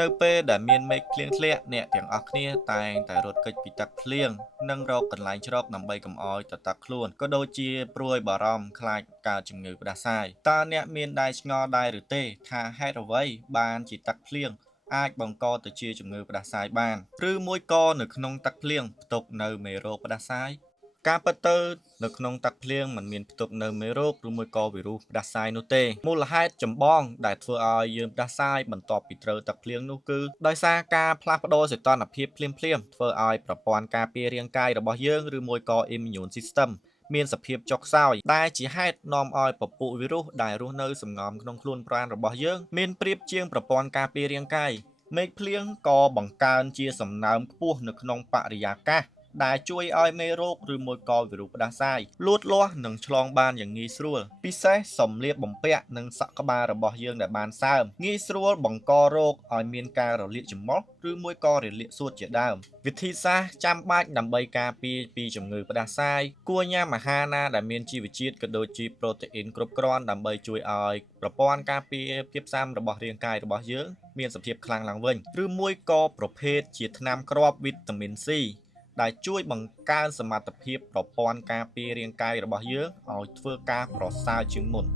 នៅពេលដែលមានមេឃភ្លៀងធ្លាក់អ្នកទាំងអស់គ្នាតែងតែរត់គេចពីទឹកភ្លៀងនិងរកកន្លែងជ្រកដើម្បីកុំឲ្យទៅទឹកខ្លួនក៏ដូចជាព្រួយបារម្ភខ្លាចកើតជំងឺផ្ដាសាយតើអ្នកមានដែរឆ្ងល់ដែរឬទេថាហេតុអ្វីបានជាទឹកភ្លៀងអាចបង្កទៅជាជំងឺផ្ដាសាយបានឬមួយក៏នៅក្នុងទឹកភ្លៀងផ្ទុកនៅមេរោគផ្ដាសាយការពិតទៅនៅក្នុងទឹកភ្លៀងมันមានផ្ទុកនៅមេរោគឬមួយក៏វីរុសផ្ដាសាយនោះទេមូលហេតុចម្បងដែលធ្វើឲ្យយើងផ្ដាសាយបន្ទាប់ពីត្រូវទឹកភ្លៀងនោះគឺដោយសារការផ្លាស់ប្ដូរសីតុណ្ហភាពភ្លាមៗធ្វើឲ្យប្រព័ន្ធការពាររាងកាយរបស់យើងឬមួយក៏ immune system មានសភាពចុះខ្សោយដែលជាហេតុនាំឲ្យពពួកវីរុសដែលរស់នៅសម្ងំក្នុងខ្លួនប្រាណរបស់យើងមានប្រៀបជាងប្រព័ន្ធការពាររាងកាយមេឃភ្លៀងក៏បង្កើនជាសំណើមខ្ពស់នៅក្នុងបរិយាកាសដែលជួយឲ្យមេរោគឬមួយក៏វីរុសផ្ដាសាយលូតលាស់និងឆ្លងបានយ៉ាងងាយស្រួលពិសេសសម្លៀកបំពាក់និងសក់ក្បាលរបស់យើងដែលបានសើមងាយស្រួលបង្ករោគឲ្យមានការរលាកច្រមុះឬមួយក៏រលាកសួតជាដើមវិធីសាស្ត្រចាំបាច់ដើម្បីការពារពីជំងឺផ្ដាសាយគួរញ៉ាំអាហារណាដែលមានជីវជាតិក៏ដូចជាប្រូតេអ៊ីនគ្រប់គ្រាន់ដើម្បីជួយឲ្យប្រព័ន្ធការពារភាពស៊ាំរបស់រាងកាយរបស់យើងមានសភាពខ្លាំងឡើងវិញឬមួយក៏ប្រភេទជាថ្នាំគ្រាប់វីតាមីន C ដែលជួយបង្កើនសមត្ថភាពប្រព័ន្ធការពាររាងកាយរបស់យើងឲ្យធ្វើការប្រសើរជាងមុន